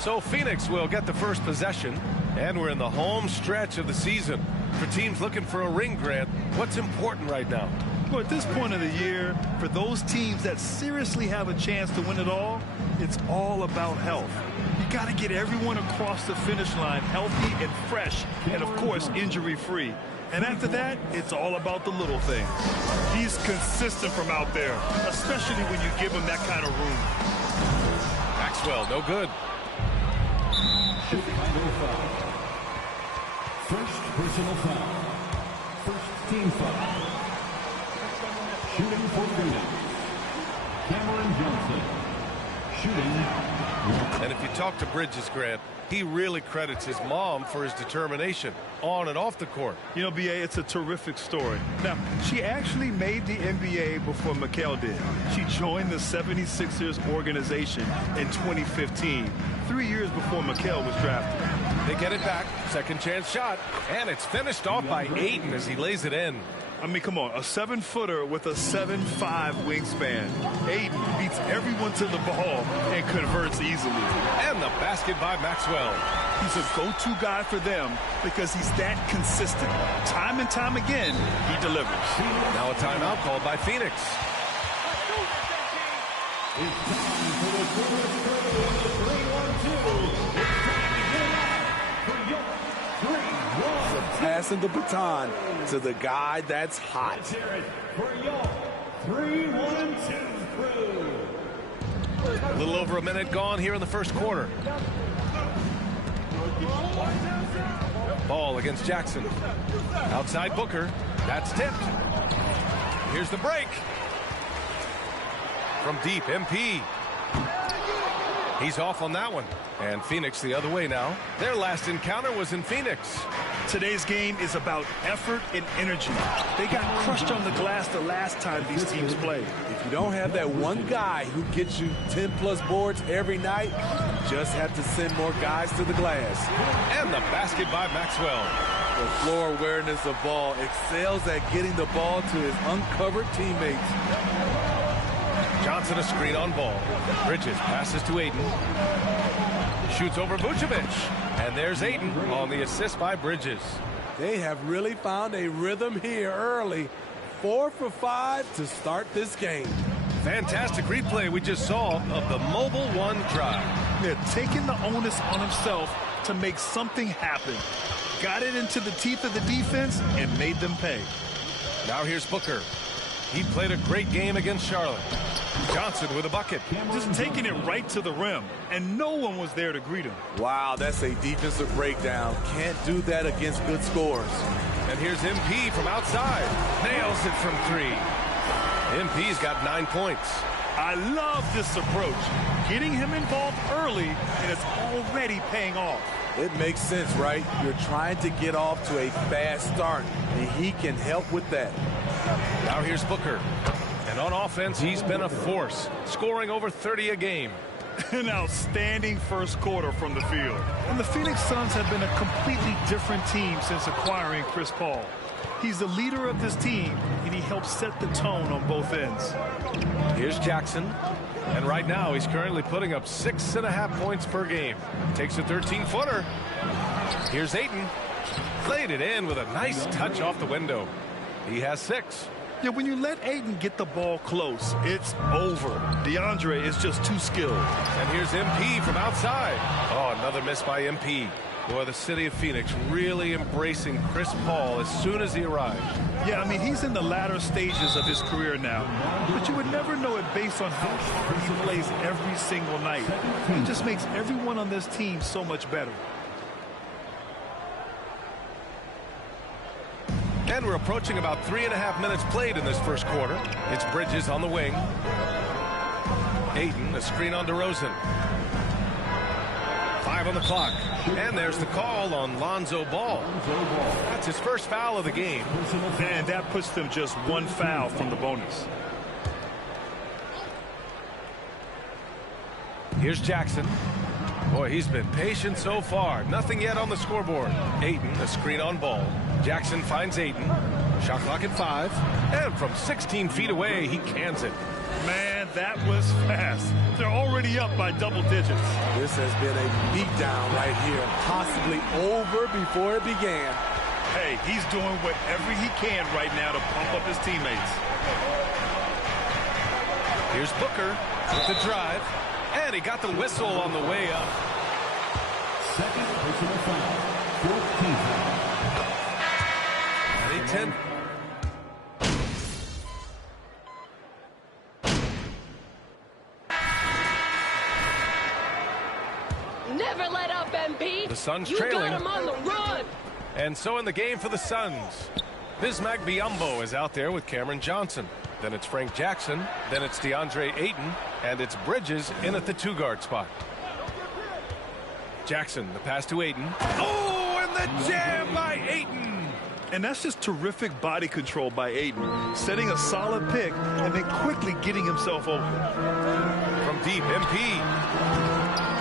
So Phoenix will get the first possession, and we're in the home stretch of the season. For teams looking for a ring, Grant, what's important right now? Well, at this point of the year, for those teams that seriously have a chance to win it all, it's all about health. You got to get everyone across the finish line healthy and fresh, and of course, injury-free. And after that, it's all about the little things. He's consistent from out there, especially when you give him that kind of room. Maxwell, no good. First personal foul. First team foul. Shooting for Phoenix, Cameron Johnson. Shooting. And if you talk to Bridges, Grant, he really credits his mom for his determination on and off the court. You know, B.A., it's a terrific story. Now, she actually made the NBA before Mikal did. She joined the 76ers organization in 2015, 3 years before Mikal was drafted. They get it back, second chance shot, and it's finished off by Ayton as he lays it in. I mean, come on, a 7-footer with a 7'5" wingspan. Ayton beats everyone to the ball and converts easily. And the basket by Maxwell. He's a go-to guy for them because he's that consistent. Time and time again, he delivers. Now a timeout called by Phoenix. It's time for the first 3-1-2. It's time to get out for your 3-1. Passing the baton to the guy that's hot. Let's hear it for your 3-1-2 crew. A little over a minute gone here in the first quarter. Ball against Jackson. Outside Booker. That's tipped. Here's the break. From deep, MP. He's off on that one. And Phoenix the other way now. Their last encounter was in Phoenix. Today's game is about effort and energy. They got crushed on the glass the last time these teams played. If you don't have that one guy who gets you 10-plus boards every night, you just have to send more guys to the glass. And the basket by Maxwell. The floor awareness of ball excels at getting the ball to his uncovered teammates. Johnson a screen on ball. Bridges passes to Ayton. Shoots over Vucevic. And there's Ayton on the assist by Bridges. They have really found a rhythm here early. 4 for 5 to start this game. Fantastic replay we just saw of the mobile one drive. They're taking the onus on himself to make something happen. Got it into the teeth of the defense and made them pay. Now here's Booker. He played a great game against Charlotte. Johnson with a bucket. Just taking it right to the rim, and no one was there to greet him. Wow, that's a defensive breakdown. Can't do that against good scores. And here's MP from outside. Nails it from 3. MP's got 9 points. I love this approach. Getting him involved early, and it's already paying off. It makes sense, right? You're trying to get off to a fast start, and he can help with that. Now here's Booker. And on offense, he's been a force, scoring over 30 a game. An outstanding first quarter from the field. And the Phoenix Suns have been a completely different team since acquiring Chris Paul. He's the leader of this team, and he helps set the tone on both ends. Here's Jackson. And right now, he's currently putting up 6.5 points per game. Takes a 13-footer. Here's Ayton. Played it in with a nice touch off the window. He has 6. Yeah, when you let Ayton get the ball close, it's over. DeAndre is just too skilled. And here's MP from outside. Oh, another miss by MP. Boy, the city of Phoenix really embracing Chris Paul as soon as he arrived. Yeah, I mean, he's in the latter stages of his career now. But you would never know it based on how hard he plays every single night. He just makes everyone on this team so much better. And we're approaching about 3.5 minutes played in this first quarter. It's Bridges on the wing. Ayton, a screen on DeRozan. 5 on the clock. And there's the call on Lonzo Ball. That's his first foul of the game. And that puts them just 1 foul from the bonus. Here's Jackson. Boy, he's been patient so far. Nothing yet on the scoreboard. Ayton, a screen on Ball. Jackson finds Ayton. Shot clock at 5. And from 16 feet away, he cans it. Man, that was pass. They're already up by double digits. This has been a beatdown right here, possibly over before it began. Hey, he's doing whatever he can right now to pump up his teammates. Here's Booker with the drive, and he got the whistle on the way up. Second personal foul. 14th foul. And 10. Never let up, MP. The Suns you trailing. got him on the run. And so in the game for the Suns, Bismack Biyombo is out there with Cameron Johnson. Then it's Frank Jackson. Then it's DeAndre Ayton. And it's Bridges in at the 2-guard spot. Jackson, the pass to Ayton. Oh, and the jam by Ayton. And that's just terrific body control by Ayton, setting a solid pick and then quickly getting himself open. From deep, MP.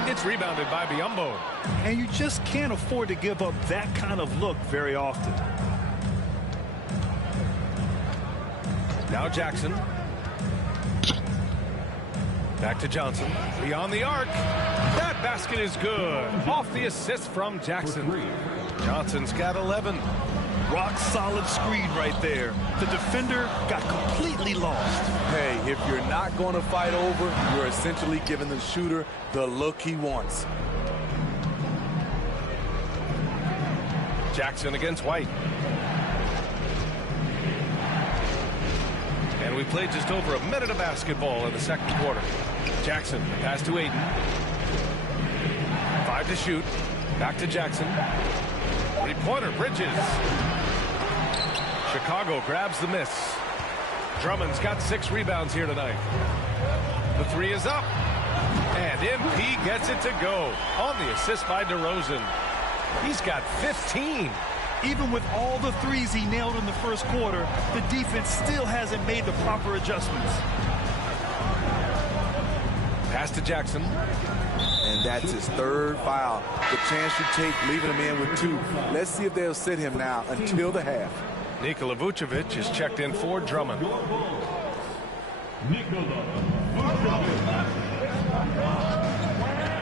It's rebounded by Biyombo. And you just can't afford to give up that kind of look very often. Now Jackson. Back to Johnson. Beyond the arc. That basket is good. Off the assist from Jackson. Johnson's got 11. Rock solid screen right there. The defender got completely lost. Hey, if you're not going to fight over, you're essentially giving the shooter the look he wants. Jackson against White. And we played just over a minute of basketball in the second quarter. Jackson, pass to Ayton. 5 to shoot. Back to Jackson. Three-pointer, Bridges. Chicago grabs the miss. Drummond's got 6 rebounds here tonight. The 3 is up. And MP gets it to go on the assist by DeRozan. He's got 15. Even with all the threes he nailed in the first quarter, the defense still hasn't made the proper adjustments. Pass to Jackson. And that's his 3rd foul. The chance you take leaving him in with 2. Let's see if they'll sit him now until the half. Nikola Vucevic is checked in for Drummond.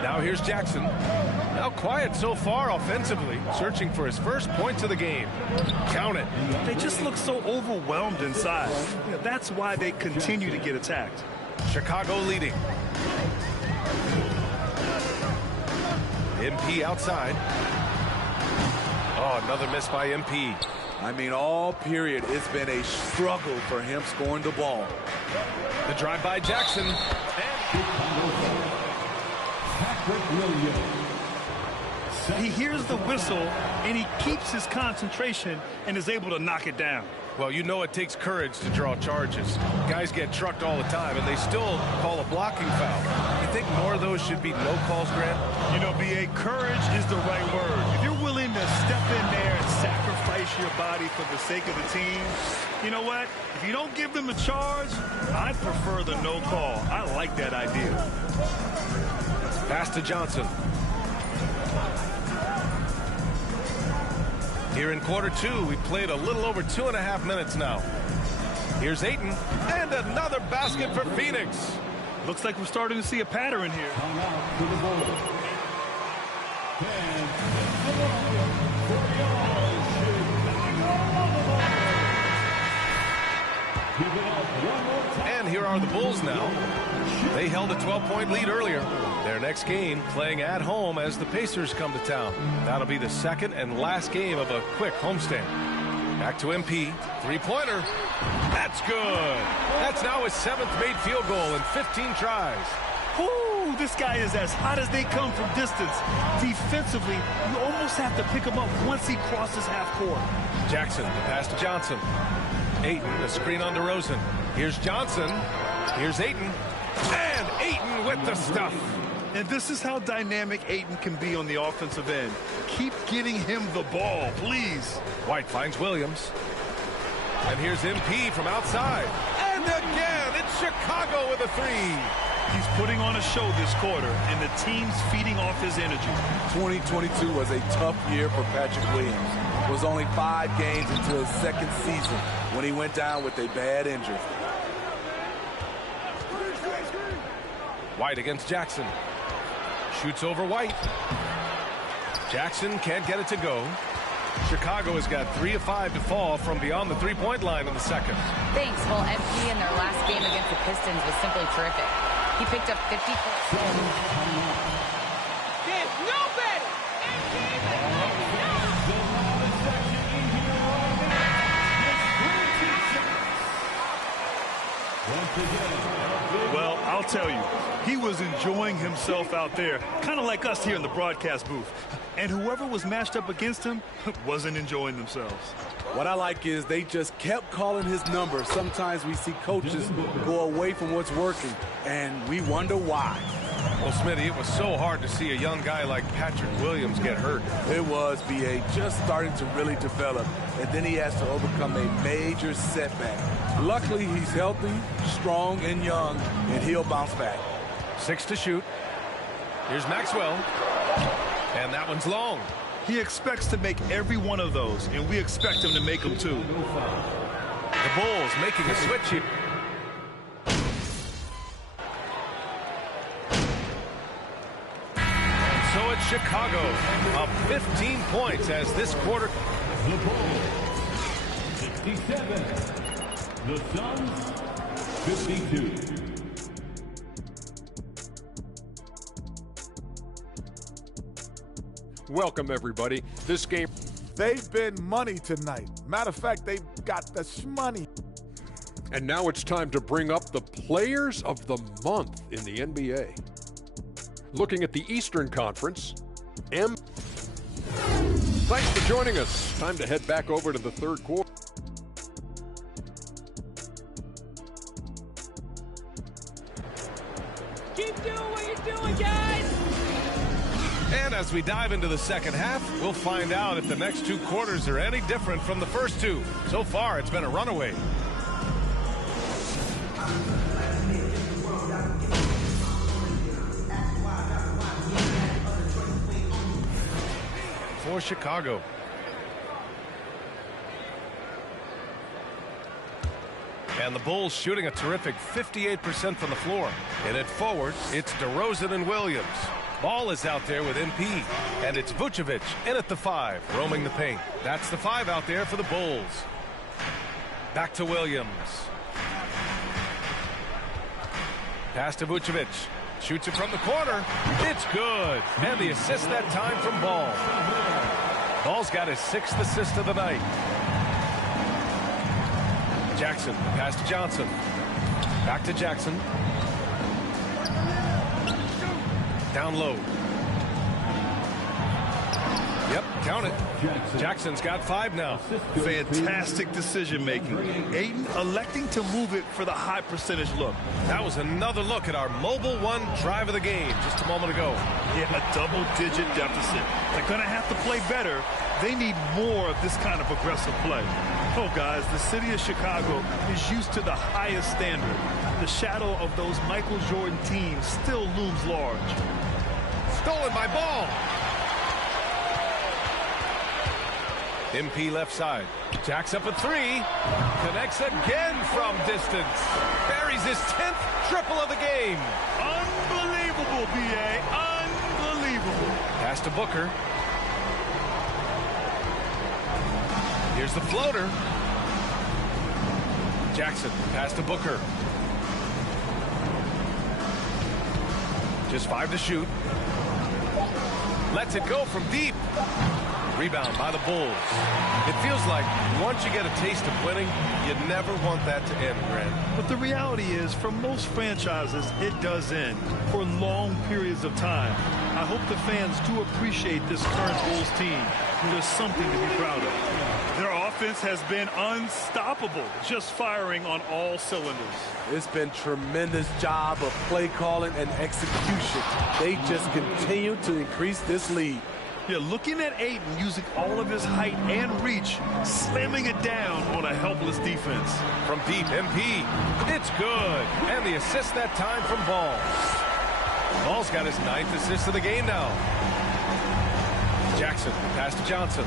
Now here's Jackson. Now quiet so far offensively, searching for his first points of the game. Count it. They just look so overwhelmed inside. That's why they continue to get attacked. Chicago leading. MP outside. Oh, another miss by MP. I mean, all period, it's been a struggle for him scoring the ball. The drive by Jackson. He hears the whistle, and he keeps his concentration and is able to knock it down. Well, you know it takes courage to draw charges. Guys get trucked all the time, and they still call a blocking foul. You think more of those should be no calls, Grant? You know, B.A., courage is the right word. If you're willing to step in there and sacrifice your body for the sake of the team, you know what? If you don't give them a charge, I prefer the no call. I like that idea. Pass to Johnson. Here in quarter 2, we played a little over 2.5 minutes now. Here's Ayton, and another basket for Phoenix. Looks like we're starting to see a pattern here. And here are the Bulls now. They held a 12-point lead earlier. Their next game playing at home as the Pacers come to town. That'll be the second and last game of a quick homestand. Back to MP. 3-pointer. That's good. That's now his 7th made field goal in 15 tries. Ooh, this guy is as hot as they come from distance. Defensively, you almost have to pick him up once he crosses half court. Jackson, the pass to Johnson. Ayton, a screen on DeRozan. Here's Johnson. Here's Ayton. And Ayton with the stuff. And this is how dynamic Ayton can be on the offensive end. Keep getting him the ball, please. White finds Williams. And here's MP from outside. And again, it's Chicago with a 3. He's putting on a show this quarter, and the team's feeding off his energy. 2022 was a tough year for Patrick Williams. It was only 5 games into his 2nd season when he went down with a bad injury. White against Jackson. Shoots over White. Jackson can't get it to go. Chicago has got 3 of 5 to fall from beyond the three-point line in the second. Thanks. Well, MP in their last game against the Pistons was simply terrific. He picked up 50 points. There's no better. Well, I'll tell you, he was enjoying himself out there, kind of like us here in the broadcast booth. And whoever was matched up against him wasn't enjoying themselves. What I like is they just kept calling his number. Sometimes we see coaches go away from what's working, and we wonder why. Well, Smitty, it was so hard to see a young guy like Patrick Williams get hurt. It was, B.A., just starting to really develop, and then he has to overcome a major setback. Luckily, he's healthy, strong, and young, and he'll bounce back. 6 to shoot. Here's Maxwell. And that one's long. He expects to make every one of those, and we expect him to make them too. The Bulls making a switch here. And so it's Chicago up 15 points as this quarter. The Bulls, 67. The Suns, 52. Welcome, everybody. This game. They've been money tonight. Matter of fact, they've got the shmoney. And now it's time to bring up the players of the month in the NBA. Looking at the Eastern Conference, Thanks for joining us. Time to head back over to the third quarter. Keep doing what you're doing, guys. And as we dive into the second half, we'll find out if the next 2 quarters are any different from the first 2. So far, it's been a runaway. For Chicago. And the Bulls shooting a terrific 58% from the floor. In it forward, it's DeRozan and Williams. Ball is out there with MP, and it's Vucevic in at the 5, roaming the paint. That's the 5 out there for the Bulls. Back to Williams. Pass to Vucevic. Shoots it from the corner. It's good. And the assist that time from Ball. Ball's got his 6th assist of the night. Jackson, pass to Johnson. Back to Jackson. Down low. Yep, count it. Jackson's got 5 now. Fantastic decision making. Ayton electing to move it for the high percentage look. That was another look at our mobile 1 drive of the game just a moment ago. Yeah, a double-digit deficit. They're going to have to play better. They need more of this kind of aggressive play. Oh, guys, the city of Chicago is used to the highest standard. The shadow of those Michael Jordan teams still looms large. Stolen by Ball. MP left side. Jacks up a 3. Connects again from distance. Buries his 10th triple of the game. Unbelievable, B.A. Unbelievable. Pass to Booker. Here's the floater. Jackson, pass to Booker. Just 5 to shoot. Lets it go from deep. Rebound by the Bulls. It feels like once you get a taste of winning, you never want that to end, Grant. But the reality is, for most franchises, it does end for long periods of time. I hope the fans do appreciate this current Bulls team. There's something to be proud of. Their offense has been unstoppable, just firing on all cylinders. It's been tremendous job of play calling and execution. They just continue to increase this lead. Yeah, looking at Ayton using all of his height and reach, slamming it down on a helpless defense. From deep, MP. It's good. And the assist that time from Ball. Ball's got his 9th assist of the game now. Jackson, pass to Johnson.